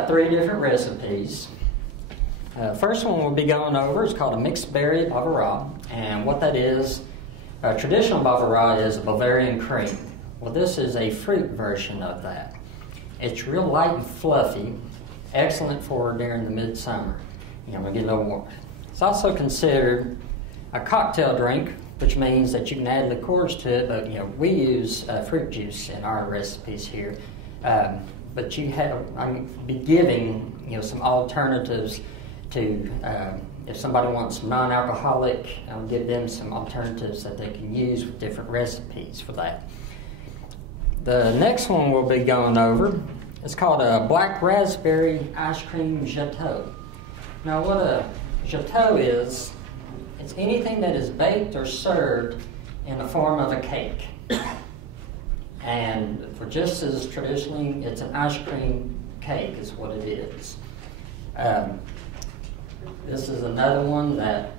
got 3 different recipes. First one we'll be going over is called a mixed berry Bavarois, and what that is, a traditional Bavarois is a Bavarian cream. Well, this is a fruit version of that. It's real light and fluffy, excellent for during the midsummer. We're going to get a little warm. It's also considered a cocktail drink, which means that you can add liqueurs to it, but we use fruit juice in our recipes here. But I'm be giving some alternatives to if somebody wants non-alcoholic, I'll give them some alternatives that they can use with different recipes for that. The next one we'll be going over is called a black raspberry ice cream gâteau. Now what a gâteau is, it's anything that is baked or served in the form of a cake. And for just as traditionally, it's an ice cream cake is what it is. This is another one that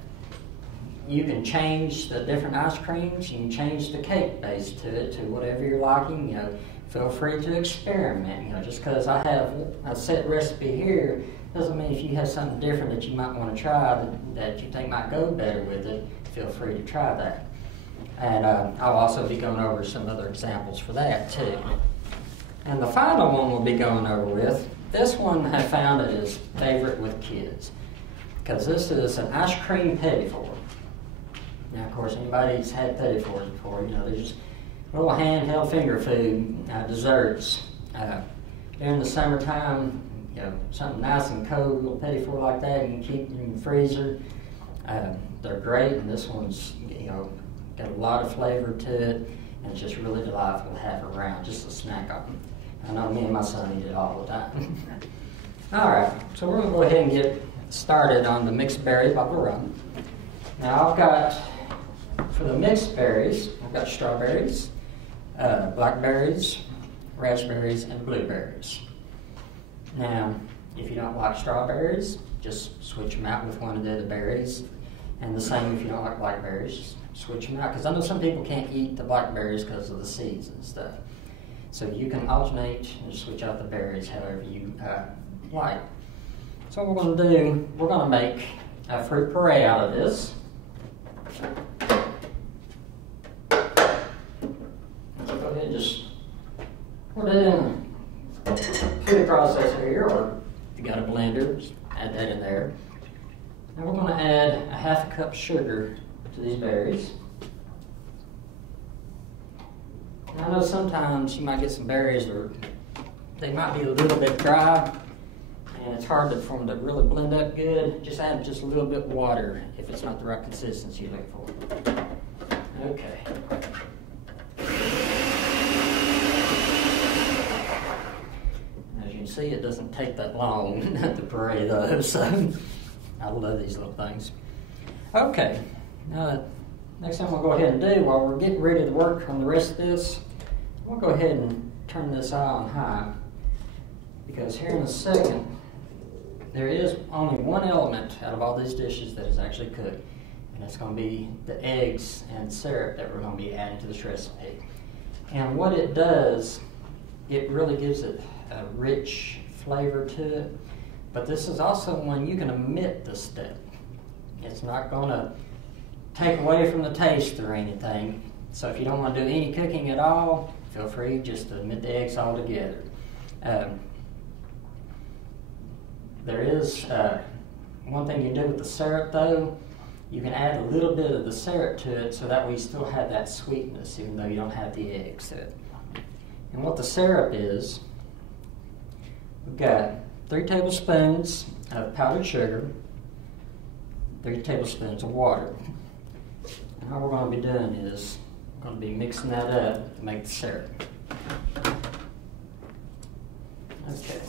you can change the different ice creams. You can change the cake base to it to whatever you're liking. Feel free to experiment. Just because I have a set recipe here doesn't mean if you have something different that you might want to try that you think might go better with it, feel free to try that. And I'll also be going over some other examples for that too. And the final one we'll be going over with, this one I found is favorite with kids, because this is an ice cream petit four. Now, of course, anybody's had petit fours before, they're just little handheld finger food desserts. During the summertime, something nice and cold, a little petit four like that, you can keep in the freezer. They're great, and this one's got a lot of flavor to it, and it's just really delightful to have around, just a snack on them. I know me and my son eat it all the time. All right, so we're going to go ahead and get started on the mixed berry Bavarois. Now I've got, for the mixed berries, I've got strawberries, blackberries, raspberries, and blueberries. Now, if you don't like strawberries, just switch them out with one of the other berries. And the same if you don't like blackberries, just switch them out. Because I know some people can't eat the blackberries because of the seeds and stuff. So you can alternate and switch out the berries however you like. So what we're going to do, we're going to make a fruit puree out of this. So go ahead and just put it in a food processor here, or if you got a blender, just add that in there. And we're going to add a half a cup sugar to these berries. Now, I know sometimes you might get some berries or they might be a little bit dry, and it's hard for them to really blend up good. Just add just a little bit of water if it's not the right consistency you're looking for. Okay. As you can see, it doesn't take that long to puree though, so I love these little things. Okay, next thing we'll go ahead and do while we're getting ready to work on the rest of this, we'll go ahead and turn this eye on high, because here in a second, there is only one element out of all these dishes that is actually cooked, and it's going to be the eggs and syrup that we're going to be adding to this recipe. And what it does, it really gives it a rich flavor to it, but this is also when you can omit the step. It's not going to take away from the taste or anything. So if you don't want to do any cooking at all, feel free just to omit the eggs altogether. There is one thing you can do with the syrup though. You can add a little bit of the syrup to it so that way you still have that sweetness even though you don't have the eggs to it. And what the syrup is, we've got 3 tablespoons of powdered sugar, 3 tablespoons of water. And all we're going to be doing is we're going to be mixing that up to make the syrup. Okay.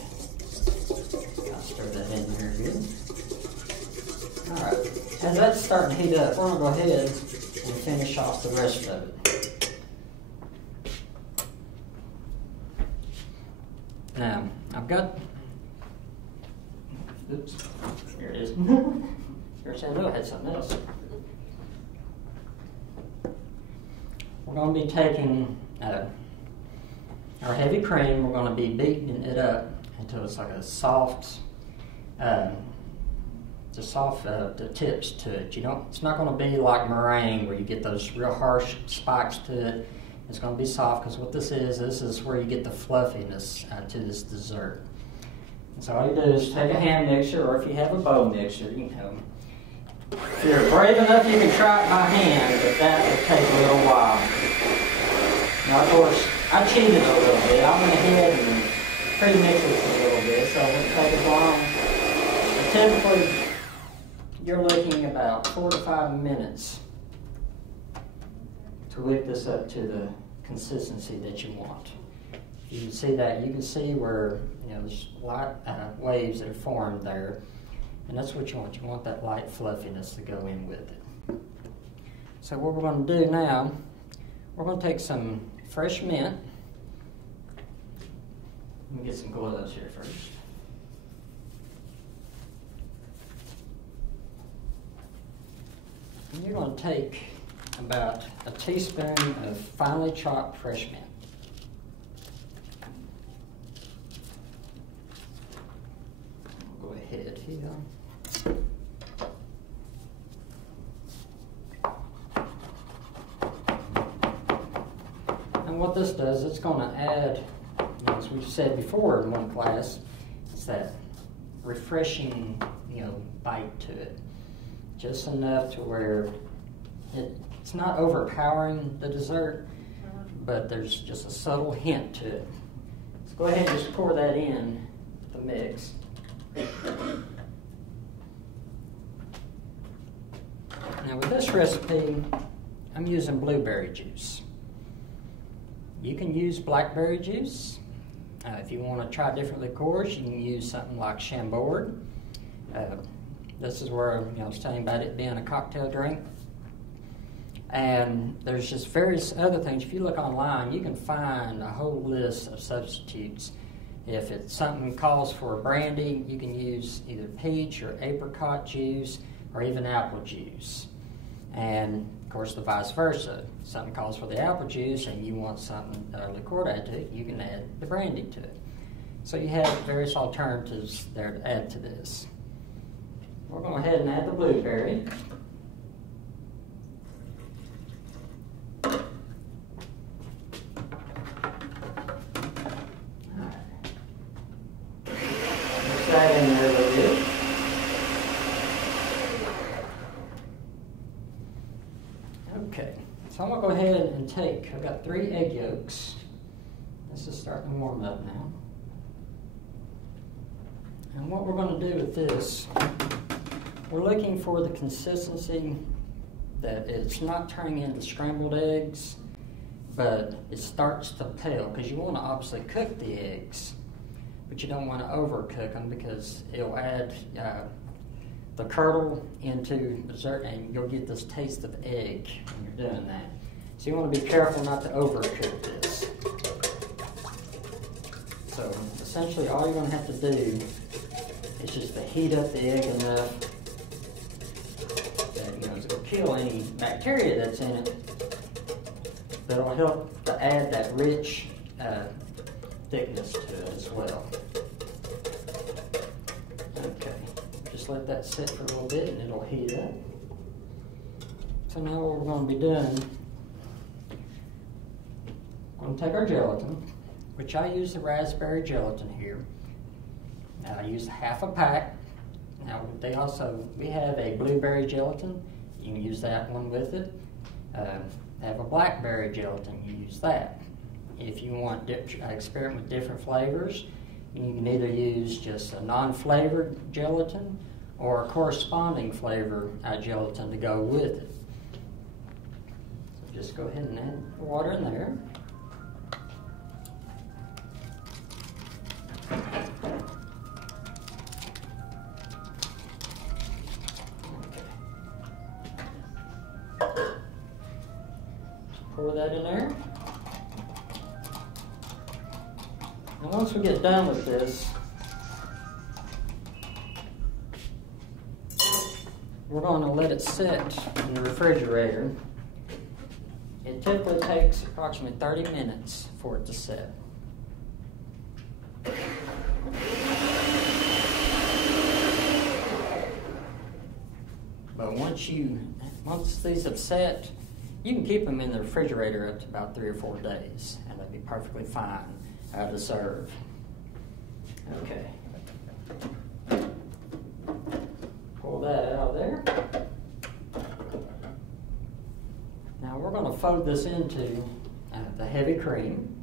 I'll stir that in there good. Alright. As that's starting to heat up, we're going to go ahead and finish off the rest of it. Now, I've got, oops, here it is. First I knew I had something else. We're going to be taking our heavy cream, we're going to be beating it up until it's like a soft, the tips to it. You know, it's not going to be like meringue where you get those real harsh spikes to it. It's going to be soft because what this is where you get the fluffiness to this dessert. And so all you do is take a hand mixer, or if you have a bowl mixer, you know. If you're brave enough, you can try it by hand, but that will take a little while. Now, of course, I cheated a little bit. I went ahead and pre-mixed this a little bit, so it won't take as long. But typically, you're looking about 4 to 5 minutes to whip this up to the consistency that you want. You can see that. You can see where, you know, there's light waves that are formed there. And that's what you want. You want that light fluffiness to go in with it. So what we're going to do now, we're going to take some fresh mint. Let me get some gloves here first. And you're going to take about a teaspoon of finely chopped fresh mint. I'll go ahead here. And what this does, it's going to add, as we said before in one class, it's that refreshing, bite to it. Just enough to where it's not overpowering the dessert, but there's just a subtle hint to it. So go ahead and just pour that in the mix. Now with this recipe, I'm using blueberry juice. You can use blackberry juice. If you want to try different liqueurs, you can use something like Chambord. This is where I was telling you about it being a cocktail drink. And there's just various other things. If you look online, you can find a whole list of substitutes. If it's something calls for brandy, you can use either peach or apricot juice or even apple juice. And of course the vice versa. If something calls for the apple juice and you want something liqueur to add to it, you can add the brandy to it. So you have various alternatives there to add to this. We're going to go ahead and add the blueberry. Mix that in there a little bit. Okay, so I'm going to go ahead and I've got 3 egg yolks. This is starting to warm up now. And what we're going to do with this, we're looking for the consistency that it's not turning into scrambled eggs, but it starts to pale, because you want to obviously cook the eggs, but you don't want to overcook them because it'll add the curdle into dessert and you'll get this taste of egg when you're doing that. So you want to be careful not to overcook this. So essentially all you're going to have to do is just to heat up the egg enough that it'll kill any bacteria that's in it, but it'll help to add that rich thickness to it as well. Okay, just let that sit for a little bit and it'll heat up. So now what we're going to be doing, we're going to take our gelatin, which I use the raspberry gelatin here. Now I use half a pack. Now we have a blueberry gelatin. You can use that one with it. Have a blackberry gelatin, you use that. If you want to experiment with different flavors, you can either use just a non-flavored gelatin or a corresponding flavor gelatin to go with it. So just go ahead and add the water in there. Pour that in there. And once we get done with this, we're going to let it sit in the refrigerator. It typically takes approximately 30 minutes for it to set. But once these have set, you can keep them in the refrigerator up to about 3 or 4 days, and they'll be perfectly fine to serve. Okay. Pull that out of there. Now we're going to fold this into the heavy cream.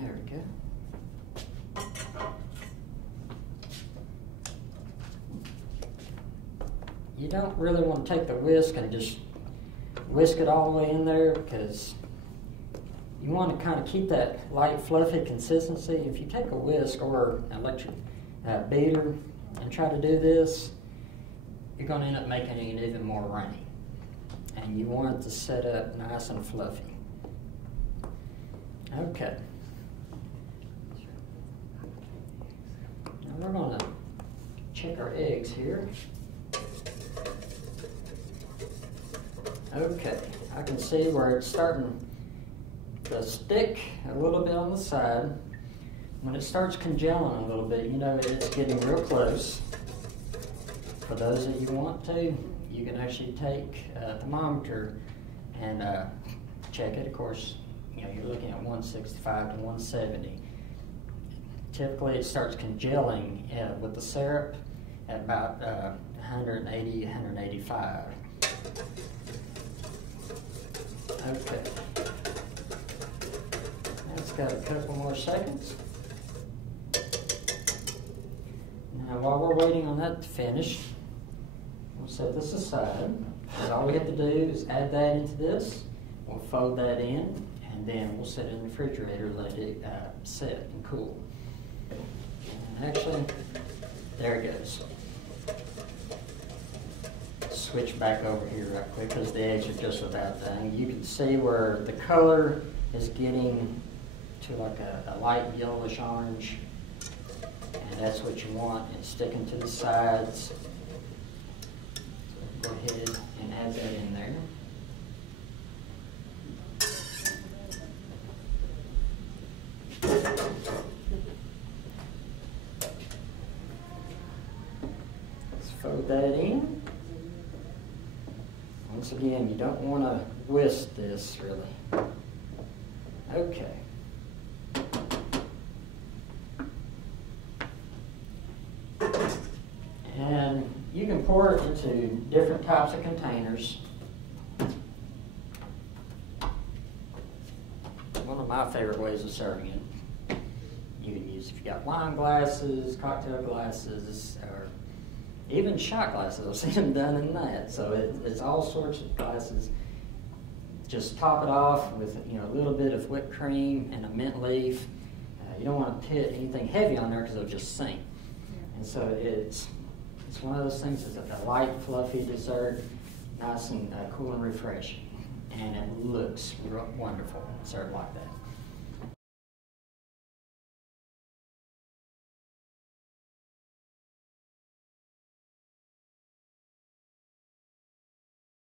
There we go. You don't really want to take the whisk and just whisk it all the way in there, because you want to kind of keep that light, fluffy consistency. If you take a whisk or an electric beater and try to do this, you're going to end up making it even more runny. And you want it to set up nice and fluffy. Okay. Now we're going to check our eggs here. Okay, I can see where it's starting to stick a little bit on the side. When it starts congealing a little bit, you know it's getting real close. For those that you want to, you can actually take a thermometer and check it. Of course, you know, you're looking at 165 to 170. Typically, it starts congealing with the syrup at about 180, 185. Okay. That's got a couple more seconds. Now, while we're waiting on that to finish, we'll set this aside. And all we have to do is add that into this. We'll fold that in, and then we'll set it in the refrigerator, let it set and cool. And actually, there it goes. Switch back over here right quick because the eggs are just about done. You can see where the color is getting to like a light yellowish orange, and that's what you want. It's sticking to the sides. So go ahead and add that in there. Let's fold that in. Once again, you don't want to whisk this, really. Okay. And you can pour it into different types of containers. One of my favorite ways of serving it. You can use, if you got wine glasses, cocktail glasses, or even shot glasses. I've seen them done in that. So it's all sorts of glasses. Just top it off with a little bit of whipped cream and a mint leaf. You don't want to put anything heavy on there because it'll just sink. And so it's one of those things that's a light, fluffy dessert, nice and cool and refreshing. And it looks wonderful served like that.